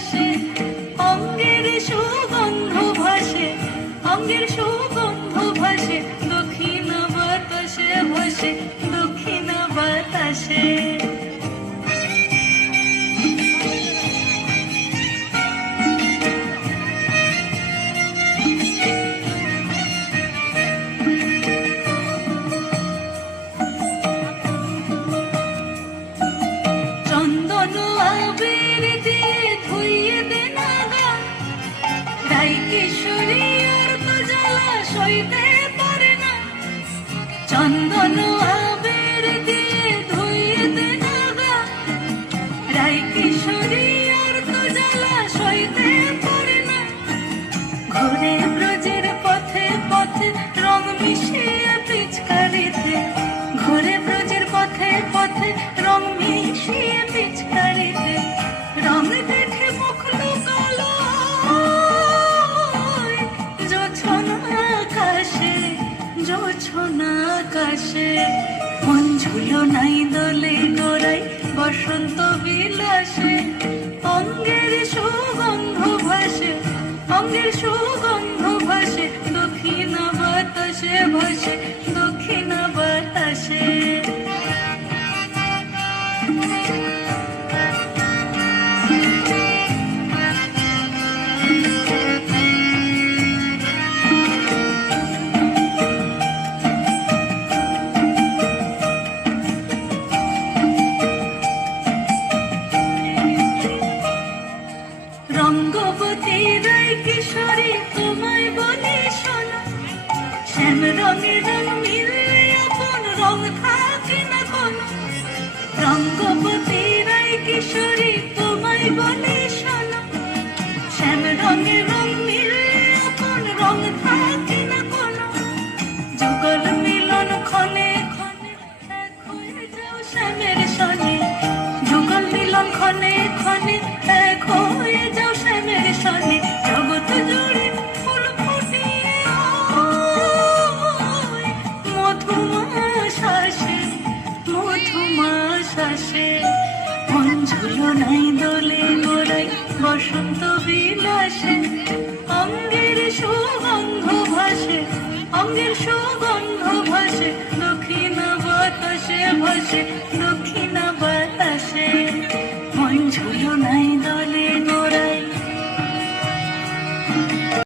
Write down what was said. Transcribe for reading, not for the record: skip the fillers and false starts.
বিলাসে অঙ্গের সুগন্ধ ভাসে, অঙ্গের সুগন্ধ ভাসে দক্ষিণ বাতাসে ভাসে, দক্ষিণ বাতাসে। চন্দন আবির দিয়ে ধুইয়ে দে নাগা, রাই কিশোরী আর তো জ্বালা সইতে পারে না। চন্দন আবির দিয়ে ধুইয়ে দে নাগা, রাই কিশোরী আর তো জ্বালা সইতে পারে না। ঘুরে ব্রজের পথে পথে রং মিশিয়ে পিচকারিতে, ঘুরে ব্রজের পথে পথে রং মিশিয়ে পিচকারিতে, রং দেখে মুখ লুকালো জোছনা আকাশে, জোছনা আকাশে। মন ঝুলো নাই দোলে গোড়াই বসন্ত বিলাসে, অঙ্গের সুগন্ধ ভাসে, অঙ্গের সুগন্ধ ভাসে দক্ষিণ বাতাসে ভাসে, দক্ষিণ বাতাসে। রঙ্গবতী রাই কিশোরী তোমায় বলি শোনো, শ্যাম রঙের রং মিললে আপন রং থাকে না কোনো। রঙ্গবতী রাই কিশোরী তোমায় বলি শোনো, শ্যাম রঙের রং মিললে আপন রং থাকে না কোনো। যুগল মিলন ক্ষণে ক্ষণে এক হয়ে যাও শ্যামের সনে, যুগল মিলন ক্ষণে ক্ষণে এক হয়ে যাও শ্যামের সনে। জগৎ জুড়ে ফুল ফুটিয়ে মধুমাস আসে, মধুমাস আসে। মন ঝুলো নাই দোলে গোড়াই বসন্ত বিলাসে, অঙ্গের সুগন্ধ ভাসে, অঙ্গের সুগন্ধ ভাসে দক্ষিণ বাতাসে ভাসে, দক্ষিণ